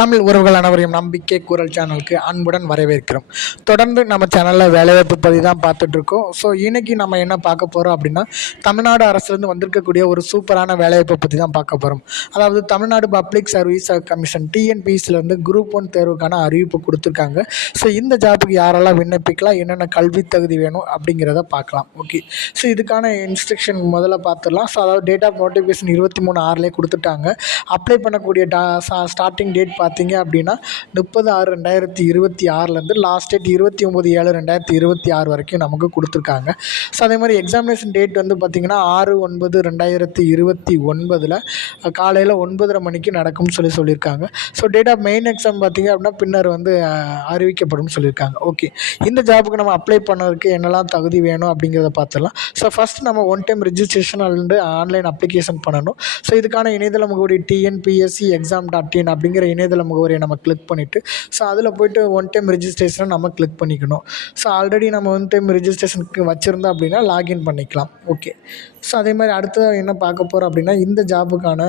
தமிழ் உறவுகள் அனைவரையும் நம்பிக்கை குரல் சேனலுக்கு அன்புடன் வரவேற்கிறோம். தொடர்ந்து நம்ம சேனலில் வேலைவாய்ப்பு பற்றி தான் பார்த்துட்ருக்கோம். ஸோ இன்றைக்கி நம்ம என்ன பார்க்க போகிறோம் அப்படின்னா, தமிழ்நாடு அரசுலேருந்து வந்திருக்கக்கூடிய ஒரு சூப்பரான வேலைவாய்ப்பை பற்றி தான் பார்க்க போகிறோம். அதாவது தமிழ்நாடு பப்ளிக் சர்வீஸ் கமிஷன் டிஎன்பிஎஸ்சிலேருந்து குரூப் 1 தேர்வுக்கான அறிவிப்பு கொடுத்துருக்காங்க. ஸோ இந்த ஜாபுக்கு யாரெல்லாம் விண்ணப்பிக்கலாம், என்னென்ன கல்வி தகுதி வேணும் அப்படிங்கிறத பார்க்கலாம். ஓகே, ஸோ இதுக்கான இன்ஸ்ட்ரக்ஷன் முதல்ல பார்த்துடலாம். ஸோ அதாவது டேட் ஆஃப் நோட்டிஃபிகேஷன் 23/6 கொடுத்துட்டாங்க. அப்ளை பண்ணக்கூடிய ஸ்டார்டிங் டேட் பார்த்தீங்க அப்படின்னா 30/6/2026 லாஸ்ட் டேட் 29/7/2026 வரைக்கும் நமக்கு கொடுத்துருக்காங்க. ஸோ அதே மாதிரி எக்ஸாமினேஷன் டேட் வந்து பார்த்திங்கன்னா 6/9/2029 காலையில் 9:30 மணிக்கு நடக்கும்னு சொல்லியிருக்காங்க. So date of main exam பார்த்திங்க அப்படின்னா பின்னர் வந்து அறிவிக்கப்படும் சொல்லியிருக்காங்க. ஓகே, இந்த ஜாபுக்கு நம்ம அப்ளை பண்ணதுக்கு என்னெல்லாம் தகுதி வேணும் அப்படிங்கிறத பார்த்துடலாம். ஸோ ஃபஸ்ட் நம்ம one time registration and online application பண்ணணும். ஸோ இதுக்கான இணையதள முகவரி TNPSC exam.in அப்படிங்கிற இணையதள முகவரியை நம்ம கிளிக் பண்ணிவிட்டு ஸோ அதில் போய்ட்டு ஒன் டைம் ரிஜிஸ்ட்ரேஷனை நம்ம கிளிக் பண்ணிக்கணும். ஸோ ஆல்ரெடி நம்ம ஒன் டைம் ரிஜிஸ்ட்ரேஷனுக்கு வச்சுருந்தோம் அப்படின்னா லாகின் பண்ணிக்கலாம். ஓகே, ஸோ அதே மாதிரி அடுத்தது என்ன பார்க்க போகிறோம் அப்படின்னா, இந்த ஜாபுக்கான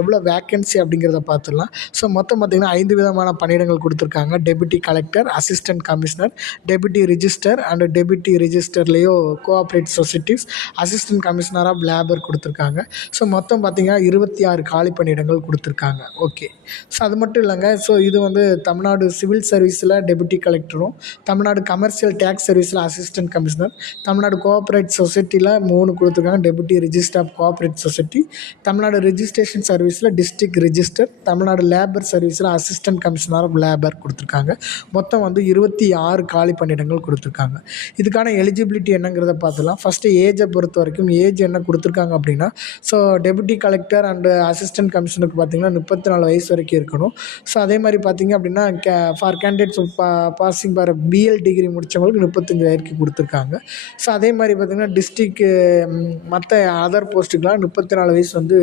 எவ்வளோ வேக்கன்சி அப்படிங்கிறத பார்த்துடலாம். ஸோ மொத்தம் பார்த்திங்கன்னா 5 விதமான பணியிடங்கள் கொடுத்துருக்காங்க. Deputy collector, assistant commissioner, deputy register and deputy ரிஜிஸ்டர்லேயோ cooperative societies, assistant commissioner of labour கொடுத்துருக்காங்க. ஸோ மொத்தம் பார்த்திங்கன்னா 26 காலி பணியிடங்கள் கொடுத்துருக்காங்க. ஓகே, ஸோ அது மட்டும் இல்லைங்க. ஸோ இது வந்து தமிழ்நாடு சிவில் சர்வீஸில் டெபுட்டி கலெக்டரும், தமிழ்நாடு கமர்ஷியல் டேக்ஸ் சர்வீஸில் அசிஸ்டன்ட் கமிஷனர், தமிழ்நாடு கோஆப்ரேட்டிவ் சொசைட்டியில் 3 கொடுத்துருக்காங்க, deputy register of cooperative society, Tamil Nadu registration சர்வீஸில் டிஸ்ட்ரிக்ட் ரிஜிஸ்டர், தமிழ்நாடு லேபர் சர்வீஸில் அசிஸ்டன்ட் கமிஷனர் ஆஃப் லேபர் கொடுத்துருக்காங்க. மொத்தம் வந்து 26 காலி பணியிடங்கள் கொடுத்துருக்காங்க. இதுக்கான எலிஜிபிலிட்டி என்னங்கிறத பார்த்துலாம். ஃபஸ்ட்டு ஏஜை பொறுத்த வரைக்கும் ஏஜ் என்ன கொடுத்துருக்காங்க அப்படின்னா, so deputy collector and assistant கமிஷனருக்கு பார்த்திங்கன்னா 34 வயசு வரைக்கும் இருக்கணும். ஸோ அதே மாதிரி பார்த்திங்க அப்படின்னா for candidates passing for BL degree முடித்தவங்களுக்கு 35 வயதுக்கு கொடுத்துருக்காங்க. ஸோ அதே மாதிரி பார்த்திங்கன்னா டிஸ்ட்ரிக்கு மற்ற அதர் போஸ்ட்டுக்கெலாம் 34 வயசு வந்து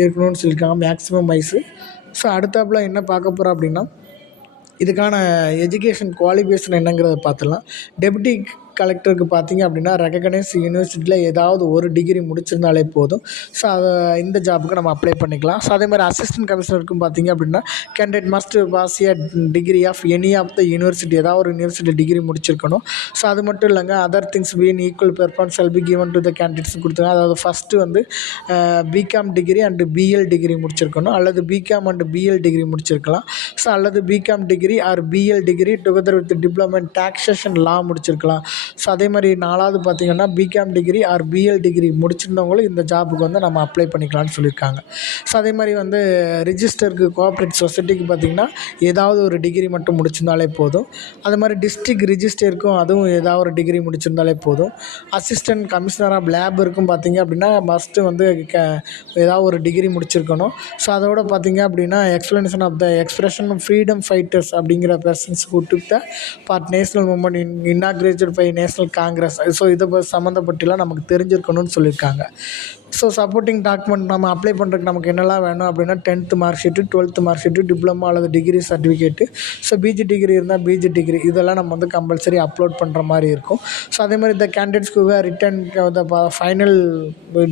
இருக்கணும்னு சொல்லியிருக்காங்க மேக்ஸிமம் வயசு. ஸோ அடுத்தாப்புல என்ன பார்க்க போகிறோம் அப்படின்னா, இதுக்கான எஜுகேஷன் குவாலிஃபிகேஷன் என்னங்கிறத பார்த்துடலாம். டெபுட்டி கலெக்டருக்கு பார்த்திங்க அப்படின்னா ரெகக்னைஸ் யூனிவர்சிட்டியில் ஏதாவது ஒரு டிகிரி முடிச்சிருந்தாலே போதும். ஸோ அதை இந்த ஜாபுக்கு நம்ம அப்ளை பண்ணிக்கலாம். ஸோ அதே மாதிரி அசிஸ்டன்ட் கமிஷனருக்கும் பார்த்திங்க அப்படின்னா candidate must pass a degree of any of the university, ஏதாவது ஒரு யூனிவர்சிட்டி டிகிரி முடிச்சிருக்கணும். ஸோ அது மட்டும் இல்லைங்க, other things been equal performance shall be given to the candidates கொடுத்துருக்காங்க. அதாவது ஃபஸ்ட்டு வந்து BCom degree and BL degree முடிச்சிருக்கணும், அல்லது பிகாம் அண்டு BL டிகிரி முடிச்சிருக்கலாம். ஸோ அல்லது BCom degree or BL degree together with diploma in taxation law முடிச்சிருக்கலாம். So அதே மாதிரி 4வது பார்த்திங்கன்னா BCom degree or BL degree முடிச்சிருந்தவங்களும் இந்த ஜாபுக்கு வந்து நம்ம அப்ளை பண்ணிக்கலாம்னு சொல்லியிருக்காங்க. ஸோ அதே மாதிரி வந்து ரிஜிஸ்டருக்கு கோஆப்ரேட்டிவ் சொசைட்டிக்கு பார்த்திங்கன்னா ஏதாவது ஒரு டிகிரி மட்டும் முடிச்சிருந்தாலே போதும். அது மாதிரி டிஸ்ட்ரிக்ட் ரிஜிஸ்டருக்கும் அதுவும் ஏதாவது ஒரு டிகிரி முடிச்சிருந்தாலே போதும். அசிஸ்டன்ட் கமிஷனர் ஆஃப் லேபருக்கும் பார்த்திங்க அப்படின்னா மஸ்ட்டு வந்து ஏதாவது ஒரு டிகிரி முடிச்சிருக்கணும். ஸோ அதோட பார்த்திங்க அப்படின்னா explanation of the expression freedom fighters அப்படிங்கிற persons who took the part national movement inaugurated by National Congress. So இதை சம்மந்தப்பட்டுலாம் நமக்கு தெரிஞ்சிருக்கணும்னு சொல்லியிருக்காங்க. ஸோ சப்போர்ட்டிங் டாக்குமெண்ட் நம்ம அப்ளை பண்ணுறதுக்கு நமக்கு என்னெல்லாம் வேணும் அப்படின்னா 10th mark sheet, 12th mark sheet, diploma அல்லது degree certificate, so BG degree இருந்தால் BG டிகிரி, இதெல்லாம் நம்ம வந்து கம்பல்சரி அப்லோட் பண்ணுற மாதிரி இருக்கும். ஸோ அதே மாதிரி இந்த கேண்டிடேட்ஸ்க்கு ரிட்டன் ஃபைனல்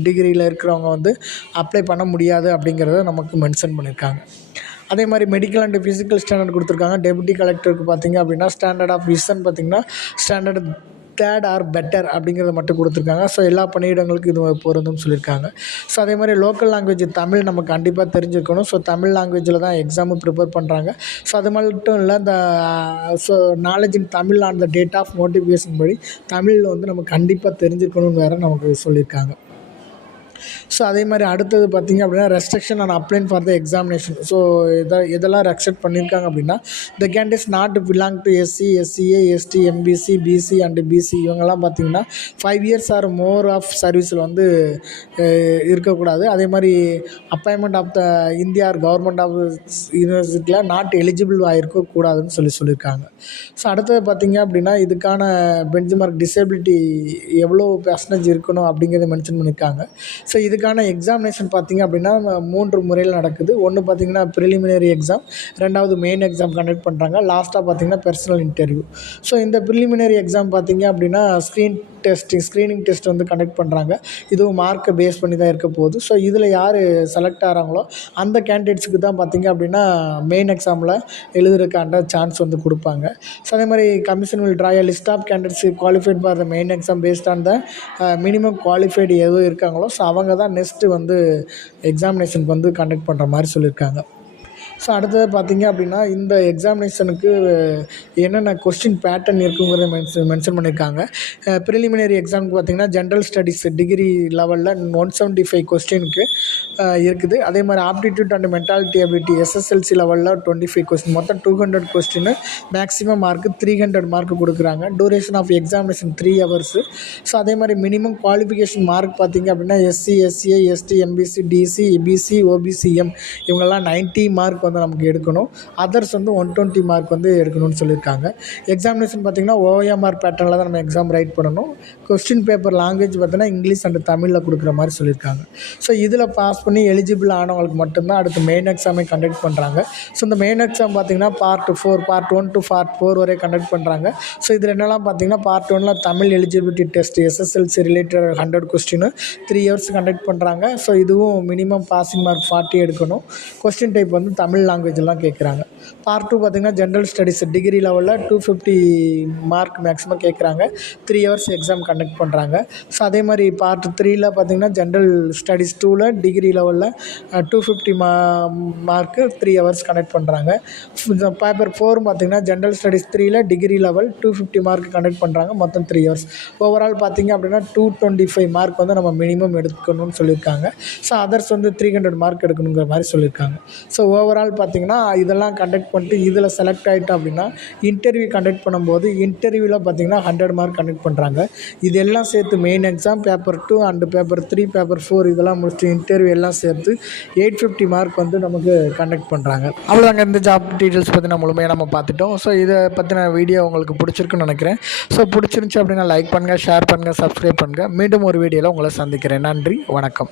டிகிரியில் இருக்கிறவங்க வந்து அப்ளை பண்ண முடியாது அப்படிங்கிறத நமக்கு மென்ஷன் பண்ணியிருக்காங்க. அதே மாதிரி மெடிக்கல் அண்ட் ஃபிசிக்கல் ஸ்டாண்டர்ட் கொடுத்துருக்காங்க. டெபுட்டி கலெக்டருக்கு பார்த்திங்க அப்படின்னா ஸ்டாண்டர்ட் ஆஃப் விஷன் பார்த்திங்கன்னா ஸ்டாண்டர்ட் 3rd ஆர் பெட்டர் அப்படிங்கிறத மட்டும் கொடுத்துருக்காங்க. ஸோ எல்லா பணியிடங்களுக்கும் இது பொருந்தும்னு சொல்லியிருக்காங்க. ஸோ அதே மாதிரி லோக்கல் லாங்குவேஜ் தமிழ் நமக்கு கண்டிப்பாக தெரிஞ்சிருக்கணும். ஸோ தமிழ் லாங்குவேஜில் தான் எக்ஸாமு ப்ரிப்பேர் பண்ணுறாங்க. ஸோ அது மட்டும் இல்லை, இந்த knowledge in Tamil on the date of notification படி தமிழில் வந்து நமக்கு கண்டிப்பாக தெரிஞ்சிருக்கணும்னு வேறு நமக்கு சொல்லியிருக்காங்க. ஸோ அதே மாதிரி அடுத்தது பார்த்திங்க அப்படின்னா restriction and applying for the examination. So இதெல்லாம் ரெஸ்ட்ரிக்ட் பண்ணியிருக்காங்க அப்படின்னா the candidates not belong to SC, SCA, ST, MBC, BC and BC இவங்கெல்லாம் பார்த்திங்கன்னா 5 years ஆர் மோர் ஆஃப் சர்வீஸில் வந்து இருக்கக்கூடாது. அதே மாதிரி appointment of the India government of யூனிவர்சிட்டியில் நாட் எலிஜிபிள் ஆகிருக்கக்கூடாதுன்னு சொல்லியிருக்காங்க. ஸோ அடுத்தது பார்த்திங்க அப்படின்னா இதுக்கான பெஞ்ச்மார்க் டிசேபிலிட்டி எவ்வளோ பெர்சன்டேஜ் இருக்கணும் அப்படிங்கிறத மென்ஷன் பண்ணியிருக்காங்க. ஸோ இதுக்கான எக்ஸாமினேஷன் பார்த்திங்க அப்படின்னா 3 முறையில் நடக்குது. ஒன்று பார்த்திங்கன்னா ப்ரிலிமினரி எக்ஸாம், 2வது மெயின் எக்ஸாம் கண்டக்ட் பண்ணுறாங்க, லாஸ்ட்டாக பார்த்திங்கன்னா பர்சனல் இன்டர்வியூ. ஸோ இந்த ப்ரிலிமினரி எக்ஸாம் பார்த்திங்க அப்படின்னா ஸ்க்ரீன் ஸ்க்ரீனிங் டெஸ்ட் வந்து கண்டக்ட் பண்ணுறாங்க. இதுவும் மார்க்கை பேஸ் பண்ணி தான் இருக்க போகுது. ஸோ இதில் யார் செலக்ட் ஆகிறாங்களோ அந்த கேண்டிடேட்ஸுக்கு தான் பார்த்திங்க அப்படின்னா மெயின் எக்ஸாமில் எழுதுறதுக்கான சான்ஸ் வந்து கொடுப்பாங்க. ஸோ அதே மாதிரி commission will draw a list of candidates qualified for the main exam based on the minimum qualified எதுவும் இருக்காங்களோ ஸோ அவங்க தான் நெக்ஸ்ட்டு வந்து எக்ஸாமினேஷனுக்கு வந்து கண்டக்ட் பண்ணுற மாதிரி சொல்லியிருக்காங்க. ஸோ அடுத்தது பார்த்திங்க அப்படின்னா இந்த எக்ஸாமினேஷனுக்கு என்னென்ன கொஸ்டின் பேட்டர்ன் இருக்குங்கிறத மென்ஷன் பண்ணியிருக்காங்க. ப்ரிலிமினரி எக்ஸாமுக்கு பார்த்திங்கன்னா ஜென்ரல் ஸ்டடீஸ் டிகிரி லெவலில் 175 கொஸ்டினுக்கு இருக்குது. அதே மாதிரி aptitude and mentality ability SSLC லெவலில் 25 கொஸ்டின், மொத்தம் 200 கொஸ்டின், மேக்ஸிமம் மார்க்கு 300 மார்க் கொடுக்குறாங்க. Duration of examination 3 hours. So அதே மாதிரி மினிமம் குவாலிஃபிகேஷன் மார்க் பார்த்திங்க அப்படின்னா SC, SCA, ST, MBC, DC, BC, OBC, M இவங்கெல்லாம் 90 மார்க் வந்து நமக்கு எடுக்கணும். அதர்ஸ் வந்து 120 மார்க் வந்து எடுக்கணும்னு சொல்லியிருக்காங்க. எக்ஸாமினேஷன் பார்த்திங்கன்னா ஓஎம்ஆர் பேட்டர்னில் தான் நம்ம எக்ஸாம் ரைட் பண்ணணும். கொஸ்டின் பேப்பர் லாங்குவேஜ் பார்த்தீங்கன்னா இங்கிலீஷ் அண்ட் தமிழில் கொடுக்குற மாதிரி சொல்லியிருக்காங்க. ஸோ இதில் பாஸ் பண்ணி எலிஜிபிள் ஆனவங்களுக்கு மட்டும்தான் அடுத்து மெயின் எக்ஸாமே கண்டக்ட் பண்ணுறாங்க. ஸோ இந்த மெயின் எக்ஸாம் பார்த்திங்கன்னா பார்ட் 4, பார்ட் 1 to பார்ட் 4 வரை கண்டக்ட் பண்ணுறாங்க. ஸோ இதில் என்னெல்லாம் பார்த்திங்கன்னா பார்ட் 1ல் Tamil eligibility test SSLC related 100 question 3 hours conduct பண்ணுறாங்க. ஸோ இதுவும் மினிமம் பாசிங் மார்க் 40 எடுக்கணும். கொஸ்டின் டைப் வந்து தமிழ் லாங்குவேஜெல்லாம் கேட்குறாங்க. பார்ட் 2 பார்த்திங்கன்னா ஜென்ரல் ஸ்டடீஸ் டிகிரி லெவலில் 250 மார்க் மேக்ஸிமம் கேட்குறாங்க. 3 hours எக்ஸாம் கண்டக்ட் பண்ணுறாங்க. ஸோ அதே மாதிரி பார்ட் 3ல் பார்த்திங்கன்னா ஜென்ரல் ஸ்டடீஸ் 2ல் டிகிரி லெவலில் 250 மார்க்கு 3 hours கண்டக்ட் பண்ணுறாங்க. பேப்பர் 4 பார்த்திங்கன்னா ஜென்ரல் ஸ்டடீஸ் 3ல் டிகிரி லெவல் 250 மார்க் கண்டக்ட் பண்ணுறாங்க. மொத்தம் 3 hours. ஓவரால் பார்த்திங்க அப்படின்னா 225 மார்க் வந்து நம்ம மினிமம் எடுக்கணும்னு சொல்லியிருக்காங்க. ஸோ அதர்ஸ் வந்து 300 மார்க் எடுக்கணுங்கிற மாதிரி சொல்லியிருக்காங்க. ஸோ ஓவரால் பார்த்திங்கன்னா இதெல்லாம் கண்டக்ட் பண்ணிட்டு இதில் செலக்ட் ஆகிட்டோம் அப்படின்னா இன்டர்வியூ கண்டக்ட் பண்ணும்போது இன்டர்வியூவில் பார்த்திங்கன்னா 100 மார்க் கண்டக்ட் பண்ணுறாங்க. இதெல்லாம் சேர்த்து main exam paper 2 and paper 3, paper 4 இதெல்லாம் முடிச்சுட்டு இன்டர்வியூ எல்லாம் சேர்த்து 850 மார்க் வந்து நமக்கு கண்டக்ட் பண்ணுறாங்க. அவ்வளோதாங்க. இந்த ஜாப் டீட்டெயில்ஸ் பற்றி முழுமையாக நம்ம பார்த்துட்டோம். ஸோ இதை பற்றின வீடியோ உங்களுக்கு பிடிச்சிருக்குன்னு நினைக்கிறேன். ஸோ பிடிச்சிருந்துச்சி அப்படின்னா லைக் பண்ணுங்கள், ஷேர் பண்ணுங்கள், சப்ஸ்கிரைப் பண்ணுங்கள். மீண்டும் ஒரு வீடியோவில் உங்களை சந்திக்கிறேன். நன்றி, வணக்கம்.